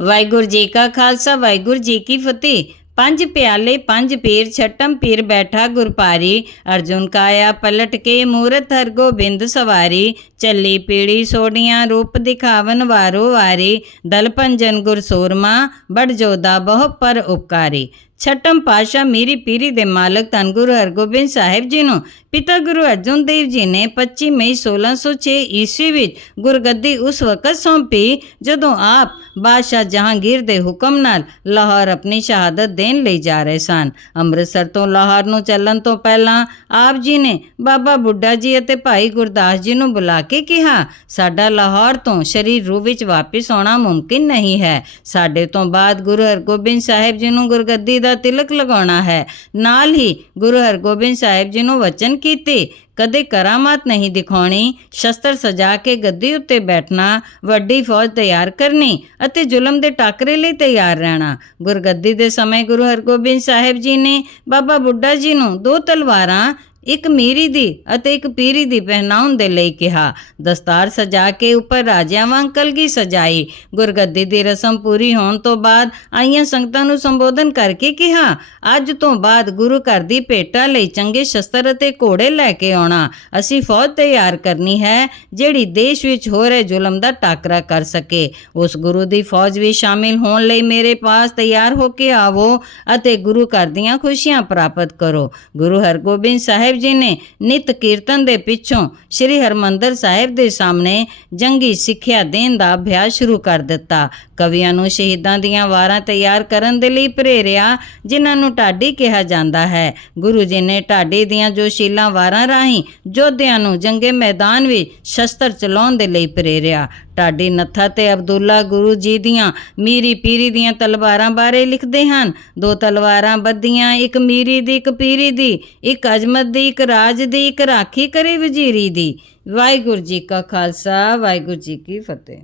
ਵਾਹਿਗੁਰੂ ਜੀ ਕਾ ਖਾਲਸਾ, ਵਾਹਿਗੁਰੂ ਜੀ ਕੀ ਫਤਿਹ। ਪੰਜ ਪਿਆਲੇ, ਪੰਜ ਪੀਰ, ਛਟਮ ਪੀਰ ਬੈਠਾ ਗੁਰਪਾਰੀ। ਅਰਜੁਨ ਕਾਇਆ ਪਲਟ ਕੇ ਮੂਰਤ ਹਰ ਗੋਬਿੰਦ ਸਵਾਰੀ। ਚੱਲੀ ਪੀੜੀ ਸੋਡੀਆਂ ਰੂਪ ਦਿਖਾਵਨ ਵਾਰੋ ਵਾਰੀ। ਦਲ ਭੰਜਨ ਗੁਰ ਸੂਰਮਾ ਬੜ ਜੋਦਾ ਬਹੁ ਪਰ ਉਪਕਾਰੀ। ਛਟਮ ਪਾਸ਼ਾ ਮੀਰੀ ਪੀਰੀ ਦੇ ਮਾਲਕ ਧੰਨ ਗੁਰੂ ਹਰਗੋਬਿੰਦ ਸਾਹਿਬ ਜੀ ਨੂੰ ਪਿਤਾ ਗੁਰੂ ਅਰਜਨ ਦੇਵ ਜੀ ਨੇ 25 ਮਈ 1606 ਈਸਵੀ ਵਿੱਚ ਗੁਰਗੱਦੀ ਉਸ ਵਕਤ ਸੌਂਪੀ, ਜਦੋਂ ਆਪ ਬਾਦਸ਼ਾਹ ਜਹਾਂਗੀਰ ਦੇ ਹੁਕਮ ਨਾਲ ਲਾਹੌਰ ਆਪਣੀ ਸ਼ਹਾਦਤ ਦੇਣ ਲਈ ਜਾ ਰਹੇ ਸਨ। ਅੰਮ੍ਰਿਤਸਰ ਤੋਂ ਲਾਹੌਰ ਨੂੰ ਚੱਲਣ ਤੋਂ ਪਹਿਲਾਂ ਆਪ ਜੀ ਨੇ ਬਾਬਾ ਬੁੱਢਾ ਜੀ ਅਤੇ ਭਾਈ ਗੁਰਦਾਸ ਜੀ ਨੂੰ ਬੁਲਾ ਕੇ ਕਿਹਾ, ਸਾਡਾ ਲਾਹੌਰ ਤੋਂ ਸ਼ਰੀਰ ਰੂਹ ਵਿੱਚ ਵਾਪਸ ਆਉਣਾ ਮੁਮਕਿਨ ਨਹੀਂ ਹੈ। ਸਾਡੇ ਤੋਂ ਬਾਅਦ ਗੁਰੂ ਹਰਗੋਬਿੰਦ ਸਾਹਿਬ ਜੀ ਨੂੰ ਗੁਰਗੱਦੀ ਦਾ ਤਿਲਕ ਲਗਾਉਣਾ ਹੈ। ਨਾਲ ਹੀ ਗੁਰੂ ਹਰਗੋਬਿੰਦ ਸਾਹਿਬ ਜੀ ਨੂੰ ਵਚਨ ਕੀਤੇ, ਕਦੇ ਕਰਾਮਾਤ ਨਹੀਂ ਦਿਖਾਉਣੀ, ਸ਼ਸਤਰ ਸਜਾ ਕੇ ਗੱਦੀ ਉੱਤੇ ਬੈਠਣਾ, ਵੱਡੀ ਫੌਜ ਤਿਆਰ ਕਰਨੀ ਅਤੇ ਜ਼ੁਲਮ ਦੇ ਟਾਕਰੇ ਲਈ ਤਿਆਰ ਰਹਿਣਾ। ਗੁਰਗੱਦੀ ਦੇ ਸਮੇਂ ਗੁਰੂ ਹਰਗੋਬਿੰਦ ਸਾਹਿਬ ਜੀ ਨੇ ਬਾਬਾ ਬੁੱਢਾ ਜੀ ਨੂੰ ਦੋ ਤਲਵਾਰਾਂ ਇੱਕ ਮੀਰੀ ਦੀ ਅਤੇ ਇੱਕ ਪੀਰੀ ਦੀ ਪਹਿਨਾਉਣ ਦੇ ਲਈ ਕਿਹਾ। ਦਸਤਾਰ ਸਜਾ ਕੇ ਉੱਪਰ ਰਾਜਿਆਂ ਵਾਂਗ ਕਲਗੀ ਸਜਾਈ। ਗੁਰਗੱਦੀ ਦੀ ਰਸਮ ਪੂਰੀ ਹੋਣ ਤੋਂ ਬਾਅਦ ਆਈਆਂ ਸੰਗਤਾਂ ਨੂੰ ਸੰਬੋਧਨ ਕਰਕੇ ਕਿਹਾ, ਅੱਜ ਤੋਂ ਬਾਅਦ ਗੁਰੂ ਘਰ ਦੀ ਭੇਟਾ ਲਈ ਚੰਗੇ ਸ਼ਸਤਰ ਅਤੇ ਘੋੜੇ ਲੈ ਕੇ ਆਉਣਾ। ਅਸੀਂ ਫੌਜ ਤਿਆਰ ਕਰਨੀ ਹੈ, ਜਿਹੜੀ ਦੇਸ਼ ਵਿੱਚ ਹੋ ਰਹੇ ਜ਼ੁਲਮ ਦਾ ਟਾਕਰਾ ਕਰ ਸਕੇ। ਉਸ ਗੁਰੂ ਦੀ ਫੌਜ ਵੀ ਸ਼ਾਮਿਲ ਹੋਣ ਲਈ ਮੇਰੇ ਪਾਸ ਤਿਆਰ ਹੋ ਕੇ ਆਵੋ ਅਤੇ ਗੁਰੂ ਘਰ ਦੀਆਂ ਖੁਸ਼ੀਆਂ ਪ੍ਰਾਪਤ ਕਰੋ। ਗੁਰੂ ਹਰਗੋਬਿੰਦ ਸਾਹਿਬ ਜੀ ਨੇ ਨਿਤ ਕੀਰਤਨ ਦੇ ਪਿੱਛੋਂ ਸ੍ਰੀ ਹਰਮੰਦਰ ਸਾਹਿਬ ਦੇ ਸਾਹਮਣੇ ਜੰਗੀ ਸਿੱਖਿਆ ਦੇਣ ਦਾ ਅਭਿਆਸ ਸ਼ੁਰੂ ਕਰ ਦਿੱਤਾ। ਕਵੀਆਂ ਨੂੰ ਸ਼ਹੀਦਾਂ ਦੀਆਂ ਵਾਰਾਂ ਤਿਆਰ ਕਰਨ ਦੇ ਲਈ ਪ੍ਰੇਰਿਆ, ਜਿਨ੍ਹਾਂ ਨੂੰ ਢਾਡੀ ਕਿਹਾ ਜਾਂਦਾ ਹੈ। ਗੁਰੂ ਜੀ ਨੇ ਢਾਡੀ ਦੀਆਂ ਜੋ ਵਾਰਾਂ ਰਾਹੀਂ ਯੋਧਿਆਂ ਨੂੰ ਜੰਗੇ ਮੈਦਾਨ ਵਿੱਚ ਸ਼ਸਤਰ ਚਲਾਉਣ ਦੇ ਲਈ ਪ੍ਰੇਰਿਆ। ਢਾਡੀ ਨੱਥਾ ਤੇ ਅਬਦੁੱਲਾ ਗੁਰੂ ਜੀ ਦੀਆਂ ਮੀਰੀ ਪੀਰੀ ਦੀਆਂ ਤਲਵਾਰਾਂ ਬਾਰੇ ਲਿਖਦੇ ਹਨ। ਦੋ ਤਲਵਾਰਾਂ ਬੱਧੀਆਂ, ਇੱਕ ਮੀਰੀ ਦੀ, ਇੱਕ ਪੀਰੀ ਦੀ, ਇੱਕ ਅਜਮਤ ਦੀ ਇੱਕ ਰਾਜ ਦੀ, ਇੱਕ ਰਾਖੀ ਕਰੇ ਵਜ਼ੀਰੀ ਦੀ। ਵਾਹਿਗੁਰੂ ਜੀ ਕਾ ਖਾਲਸਾ, ਵਾਹਿਗੁਰੂ ਜੀ ਕੀ ਫਤਿਹ।